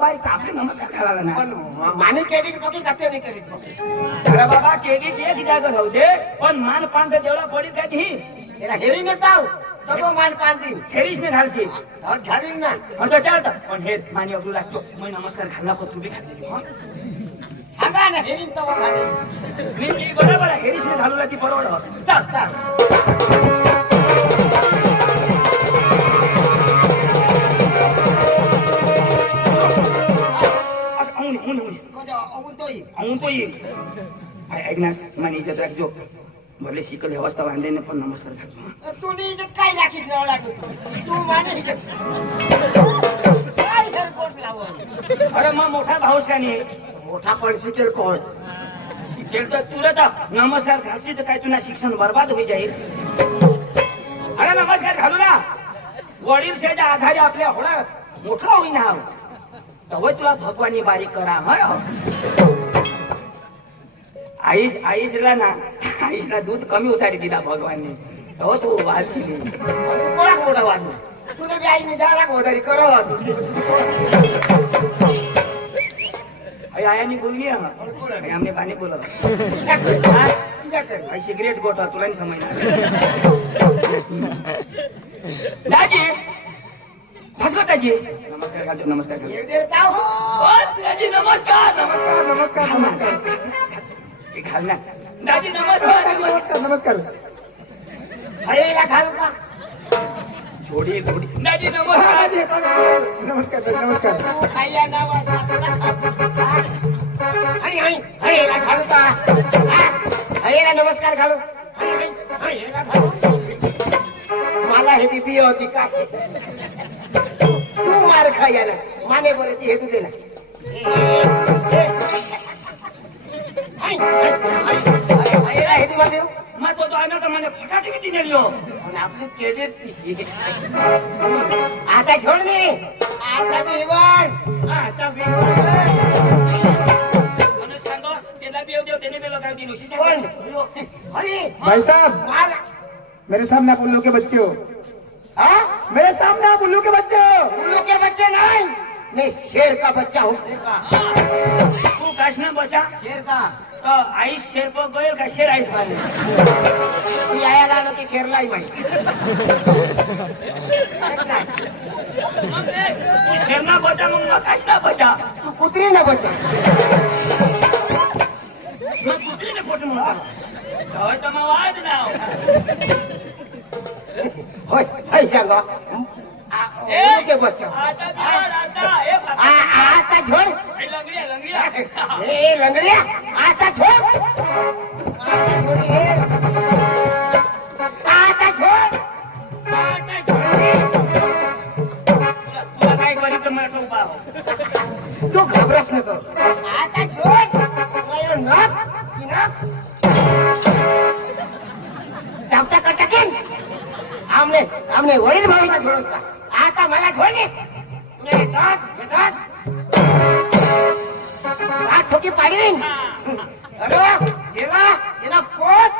बाई आपले नमस्कार करायला ना पण माने क्रेडिट बघी का त्याने क्रेडिट बघी अरे बाबा क्रेडिट एक जागा राहू दे पण मान पान तर तेवढा पडी त्यात ही तेरा हेरी नेताव तो मान पान दिन हेरीच मी घालशी और घालीन ना म्हणतो चालतं पण हे मानी अब्दुल लागतो मग नमस्कार घालला पण तुम्ही घालते सांगा ना हेरीन तो घालीन मी बरोबर आहे हेरीच मी घालूला ती परवड चाल चाल ऐक ना माने इज्जत राखजो भले शिकल व्यवस्था बांधले पण नमस्कार घालतो तू नी इज्जत काय राखीस ना लागत तू माने इज्जत काय घर कोट लावून अरे मग मोठा भाऊस का नाही मोठा पण शिकेल कोण शिकेल तर तुला तर नमस्कार घालशी तर काय तुला शिक्षण बर्बाद होई जाईल अरे नमस्कार घालू ना वडील शेजा आधारे आपल्या होळा मोठा होईना तवय तुला भगवानी बारीक करा आईशला ना आईशला दूध कमी उतारी दिला भगवानने तो तू वाचली तू कोणा मोठा वाढला तुला बी आईने झाला गोदारी करो आयानी बोलली आमने पाणी बोलत सिगरेट गोटा तुला नाही समजणार दाजी भास्कर दाजी नमस्कार घालतो नमस्कार दाजी नमस्कार नमस्कार नमस्कार नमस्कार घाल ना दाजी नमस्कार नमस्कार नमस्कार हरेला घालू का छोडी थोडी दाजी नमस्कार नमस्कार नमस्कार तू खायला नाव हरेला घालू का हरेला नमस्कार घालू हरेला घालू मला हे ती बिया होती का तू मार खाया ना माने बोले ती हे तू दे ना मग तो आना तर माझ्या फटाटे किती नेली हो आपली क्रेडिट आता छोड दे आता बिवड आता बिवड सांगो त्याला बी येऊ देव त्याने बी लगाव दिली भाई साहब मेरे सामने आप उल्लू के बच्चे हो मेरे सामने आप उल्लू के बच्चे हो उल्लू के बच्चे नहीं मैं शेर का बच्चा हूँ शेर का तू काशना बचा शेर का आई शेर पर गयो का शेर आईस पाहिजे ती आयाला आलो की शेरलाही माहिती मग तू शेरना बचा मग काशना बचा तू कुत्री ना बचा मग कुत्रीने पोट म्हणून तर मग वाज नाव होय हाय सांगा उल्लू के बच्चा आता छोड़ लंगड़िया लंगड़िया ए लंगड़िया आता छोड़ आता छोड़ी है आता छोड़ तुला काय करी तर मला उभा हो तू घाबरस नको आता छोड़ तुला नाक की नाक चापटा कटकीन आमने आमने वडील भाऊला छोडस का आता मला छोड़ दे तुला येतात हात ठोकी पाडी देईन अरे जेला येना पोट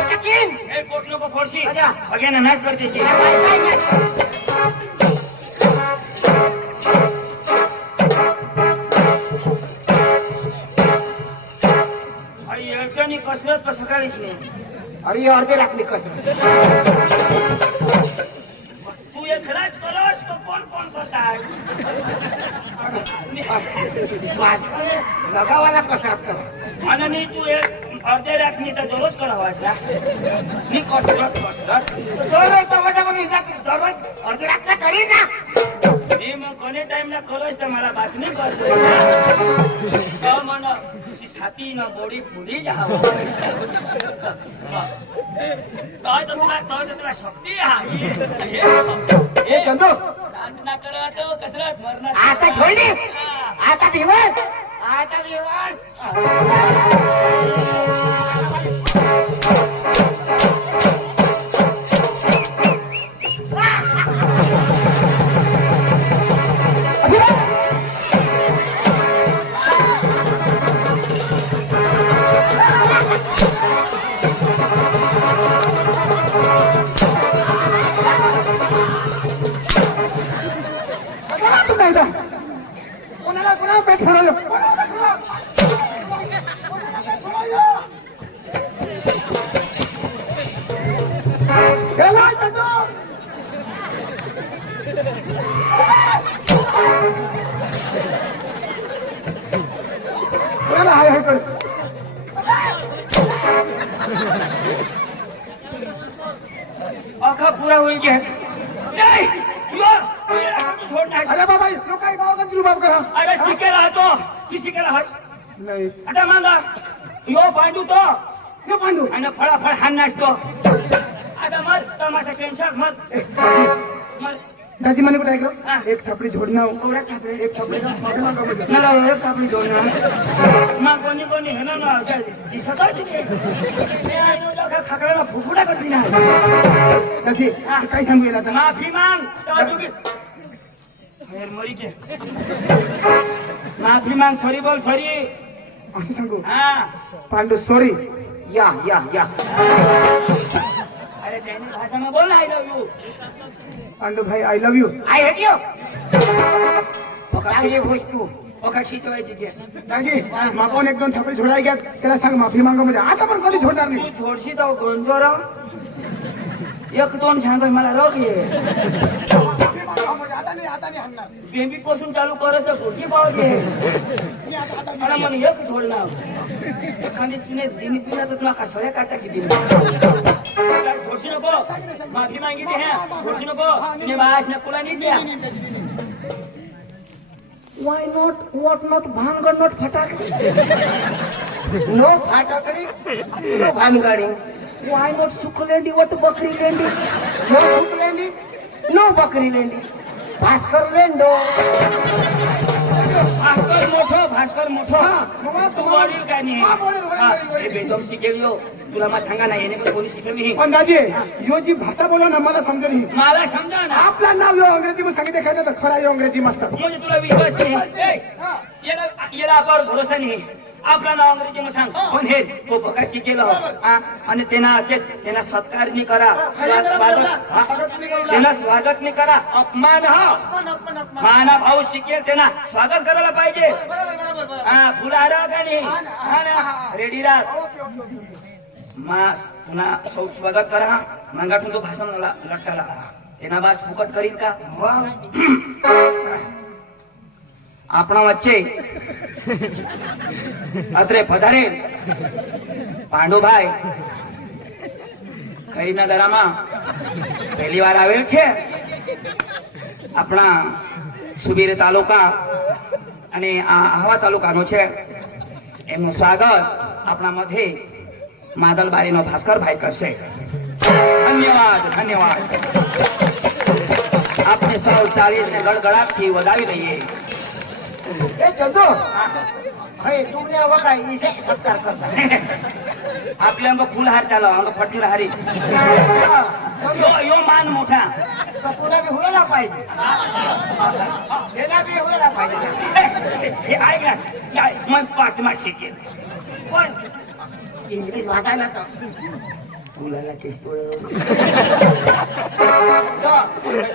टाकीन हे पोट नको फोडशी अच्छा. बघ्याना नाश करतेशी आई अडचणी कसरत का सकाळीच नाही अरे ये अर्धे राखली कसं तू एकलाच करस का कोण कोण करताय लगावाला कसरत कर आणि तू अर्धे राखणी तर दररोज करावास ना मी कसरत दररोज तो माझ्या म्हणून दररोज अर्धे राखला करी ना मी मग कोणी टाइमला करस तर मला बातमी करतो मन छाती न बोडी फुली जाव काय तुला शक्ती ए चंदू प्रार्थना करत कसरत मरण आता छोडी आता भिवड आता भिवड कोणाचं नाही दा. कोणाला पेट फोडलं. गेला चंदू. कोणाला हाय हाय कर. अखा पुरा होईल की नाही छोड नाही. अरे बाबा लोक काय गावात रुबाब करा. अरे शिकेला राहतो तू शिकेला हास नाही आता मांगा यो पांडू तो हे पांडू. आणि फळाफळ हाण नाचतो आता मग तमाशा टेन्शन मग मग दाजी मला कुठे हा. ऐकलं एक थापडी झोडणं कोवड्या थापले एक थापडी मला एक थापडी जोडणं मग कोणी कोणी हे ना असं दिसत खाकड्याला फुफुडा करते ना दाजी हा. काय सांगू येईल आता. माफी मांग तेव्हा तू मरी के माफी मांग सॉरी बोल सॉरी असं सांगू हा पांडू सॉरी. या या या अरे त्याने भाषा में बोल आय लव यू पांडू भाई I love you. I hate you. चांगली वस्तू. ओका शिकवायची घे दाजी मागून एक दोन थापडी झोडाय घ्या त्याला सांग माफी मागा म्हणजे आता पण कधी झोडणार तू नाही. छोडशी तो गंजोर एक दोन सांग मला रोग ये आता नाही हाणणार. बेबी पासून चालू करस तर गोटी पावते मला मन एक झोडणार एखादी तुने दिन पिला तर तुला कसळ्या काटा किती थोडशी नको माफी मागितली है थोडशी नको तुने बास नकुला नाही द्या वाय नॉट व्हॉट नॉट भांगड नॉट फटाक नो फाटकडी नो भानगडी. वाय नॉट सुकलेंडी वट बकरी लेंडी नो सुकलेंडी नो बकरी लेंडी. भास्कर लेंडो. भास्कर मोठो तू वडील काय नाही हा, वडील. हे बेदम शिकेल यो तुला मग सांगा नाही येणे पण कोणी शिकेल नाही पण दाजी यो जी भाषा बोला ना मला समजा नाही. मला समजा ना आपला नाव यो अंग्रेजी मध्ये सांगितलं खायचं तर खरा यो अंग्रेजी मस्त. म्हणजे तुला विश्वास नाही ए, याला आपल्यावर भरोसा नाही आपला नाव अंग्रेजी मध्ये सांग पण हे तो बघा शिकेल आणि त्यांना असेल त्यांना सत्कार नाही करा त्यांना स्वागत नाही करा अपमान माना भाऊ शिकेल त्यांना स्वागत करायला पाहिजे हा फुला राहा का नाही हा ना रेडी राहा मास पुन्हा स्वागत करा मंगाठून तो भाषण लटकाला તેના બાદ ફુકટ કરી કા આપણા વચ્ચે અત્રે પધારે પાંડુભાઈ ખરીના દરામાં પહેલી વાર આવેલ છે આપણા સુબીર તાલુકા અને આ આહવા તાલુકાનો છે એમનું સ્વાગત આપણા મધ્યે માદલબારીનો ભાસ્કરભાઈ કરશે ધન્યવાદ ધન્યવાદ આપણે સૌ તાળીને ગડગડાટથી વધાવી લઈએ એ જતો હે તુમને વગા ઈસે સત્કાર કરતા आपल्या अंग फुलहार चालव अंग फटकीर हारी यो मान मोठा तर तुला बी व्हायला पाहिजे त्याला बी व्हायला पाहिजे हे ऐक ना मग पाचमा शिकेल पण इंग्लिश भाषा ना तर फुलाला केसतो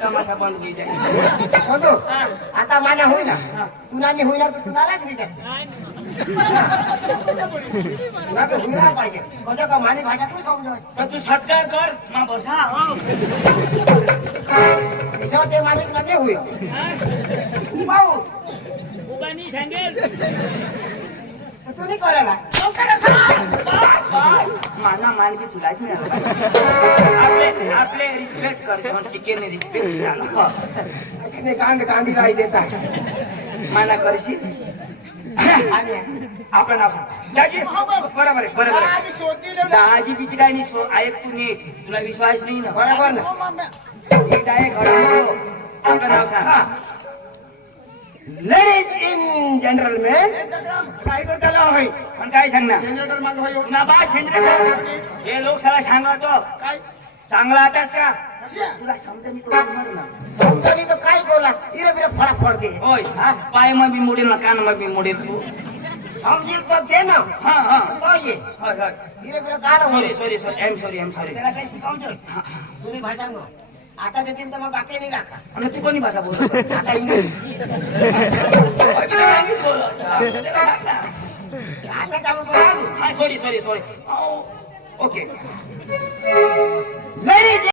तमाशा बंद होई जाईल जतो आता मान्य होईल ना तुला नाही होईल तर तुलाच विचार तुला बी व्हायला पाहिजे कसं का मानी भाषा तू समजव तर तू सत्कार कर मा बसा दिसव ते माणूस नाही होईल पाहू उबानी सांगेल तू नाही करायला माना मान बी तुलाच मिळाला आपले रिस्पेक्ट कर म्हणून शिकेने रिस्पेक्ट मिळाला इसने कांड कांडी राही देता माना करशील आणि आपण आपण दाजी बरोबर आहे बरोबर आहे दाजी बिची काय नाही ऐक तू नीट तुला विश्वास नाही ना बरोबर ना नीट आहे घडवतो आपलं नाव सांग लेडीज इन जनरलमॅन काय त्याला होय पण काय सांगणार जनरेटर माग होय ना बा छेंद्र हे लोक साला सांगतो काय चांगला आतास का तुला समजा मी तो बोलणार ना समजली तर काय बोला इरे बिरे फळा फळते होय पाय मग बी मोडेल ना कान मग बी मोडेल तू समजील तर दे ना हा हा तो ये होय होय इरे बिरे काय sorry sorry sorry I am sorry त्याला काही शिकवतोस तुम्ही भाषा नो आता ते तर मग बाकी नाही राखा आणि तू कोणी भाषा बोलतो आता इंग्लिश अभी तो नाही बोलत. आता चालू करा. हा सॉरी ओके Ladies